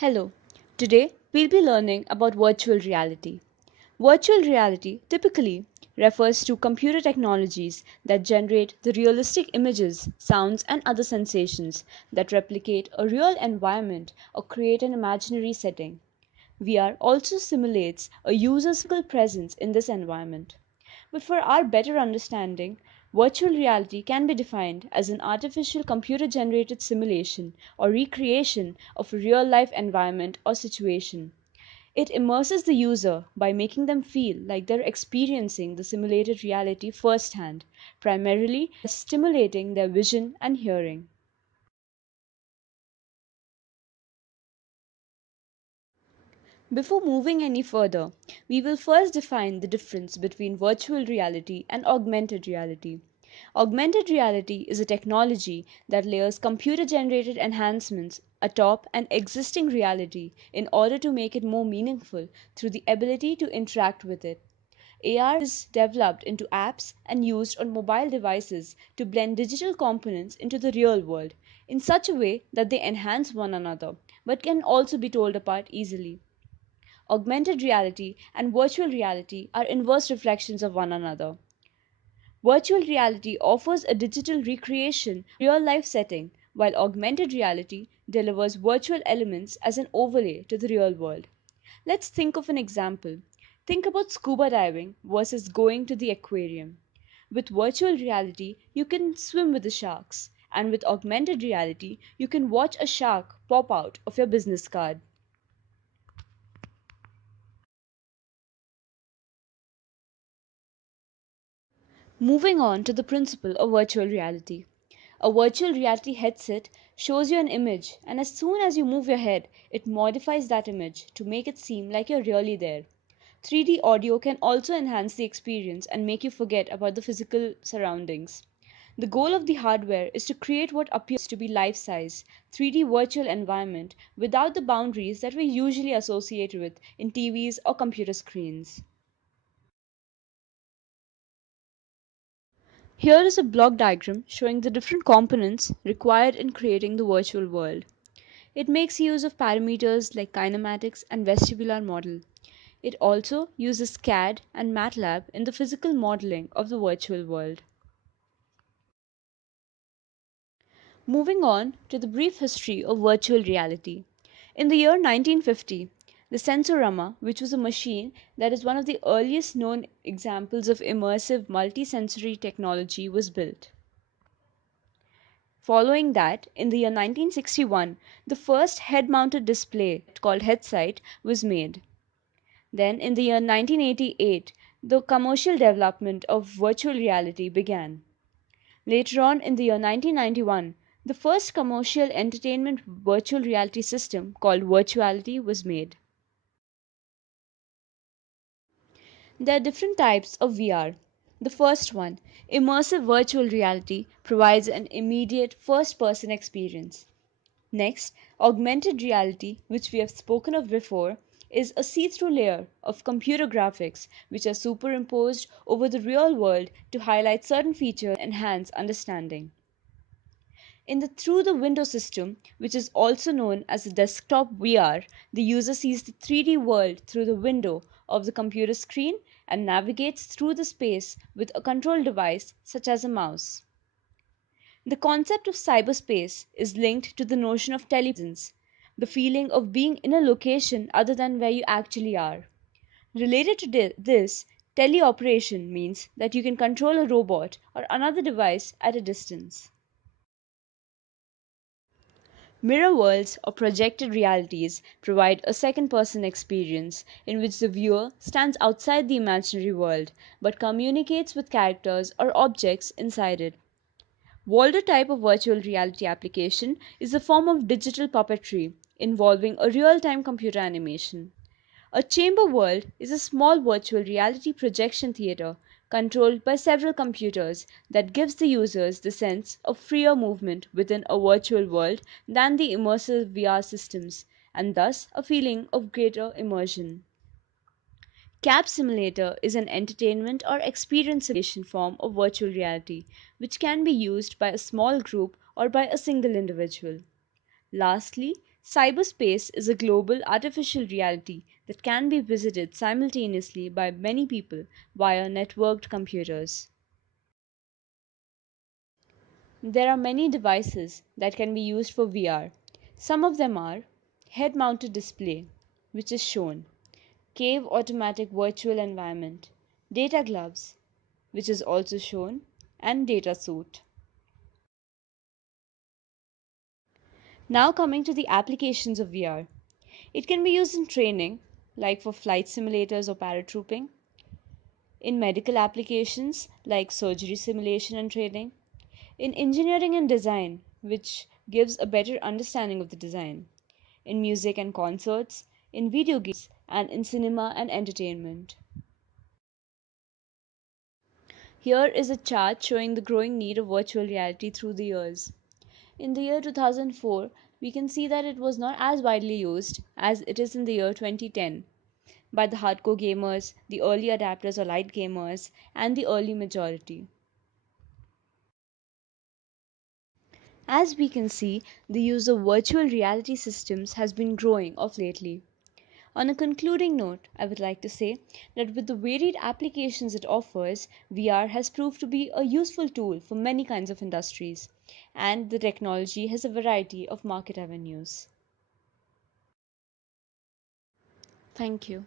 Hello, today we'll be learning about virtual reality. Virtual reality typically refers to computer technologies that generate the realistic images, sounds, and other sensations that replicate a real environment or create an imaginary setting. VR also simulates a user's physical presence in this environment. But for our better understanding, virtual reality can be defined as an artificial computer generated simulation or recreation of a real life environment or situation. It immerses the user by making them feel like they're experiencing the simulated reality firsthand, primarily by stimulating their vision and hearing. Before moving any further, we will first define the difference between virtual reality and augmented reality. Augmented reality is a technology that layers computer generated enhancements atop an existing reality in order to make it more meaningful through the ability to interact with it. AR is developed into apps and used on mobile devices to blend digital components into the real world in such a way that they enhance one another but can also be told apart easily. Augmented reality and virtual reality are inverse reflections of one another. Virtual reality offers a digital recreation real life setting, while augmented reality delivers virtual elements as an overlay to the real world. Let's think of an example. Think about scuba diving versus going to the aquarium. With virtual reality, you can swim with the sharks, and with augmented reality, you can watch a shark pop out of your business card. Moving on to the principle of virtual reality. A virtual reality headset shows you an image, and as soon as you move your head, it modifies that image to make it seem like you're really there. 3D audio can also enhance the experience and make you forget about the physical surroundings. The goal of the hardware is to create what appears to be life size, 3D virtual environment without the boundaries that we usually associate with in TVs or computer screens. Here is a block diagram showing the different components required in creating the virtual world. It makes use of parameters like kinematics and vestibular model. It also uses CAD and MATLAB in the physical modeling of the virtual world. Moving on to the brief history of virtual reality. In the year 1950, the Sensorama, which was a machine that is one of the earliest known examples of immersive multisensory technology, was built. Following that, in the year 1961, the first head mounted display called HeadSight was made. Then, in the year 1988, the commercial development of virtual reality began. Later on, in the year 1991, the first commercial entertainment virtual reality system called Virtuality was made. There are different types of VR. The first one, immersive virtual reality, provides an immediate first person experience. Next, augmented reality, which we have spoken of before, is a see through layer of computer graphics which are superimposed over the real world to highlight certain features and enhance understanding. In the through the window system, which is also known as a desktop VR, the user sees the 3D world through the window of the computer screen and navigates through the space with a control device such as a mouse. The concept of cyberspace is linked to the notion of telepresence, the feeling of being in a location other than where you actually are. Related to this, teleoperation means that you can control a robot or another device at a distance. Mirror worlds or projected realities provide a second person experience in which the viewer stands outside the imaginary world but communicates with characters or objects inside it. Walder type of virtual reality application is a form of digital puppetry involving a real-time computer animation. A chamber world is a small virtual reality projection theater controlled by several computers that gives the users the sense of freer movement within a virtual world than the immersive VR systems, and thus a feeling of greater immersion. Cab Simulator is an entertainment or experience simulation form of virtual reality, which can be used by a small group or by a single individual. Lastly, Cyberspace is a global artificial reality that can be visited simultaneously by many people via networked computers. There are many devices that can be used for VR. Some of them are head mounted display, which is shown, cave automatic virtual environment, data gloves, which is also shown, and data suit. Now, coming to the applications of VR. It can be used in training, like for flight simulators or paratrooping, in medical applications, like surgery simulation and training, in engineering and design, which gives a better understanding of the design, in music and concerts, in video games, and in cinema and entertainment. Here is a chart showing the growing need of virtual reality through the years. In the year 2004, we can see that it was not as widely used as it is in the year 2010 by the hardcore gamers, the early adapters or light gamers, and the early majority. As we can see, the use of virtual reality systems has been growing of lately. On a concluding note, I would like to say that with the varied applications it offers, VR has proved to be a useful tool for many kinds of industries, and the technology has a variety of market avenues. Thank you.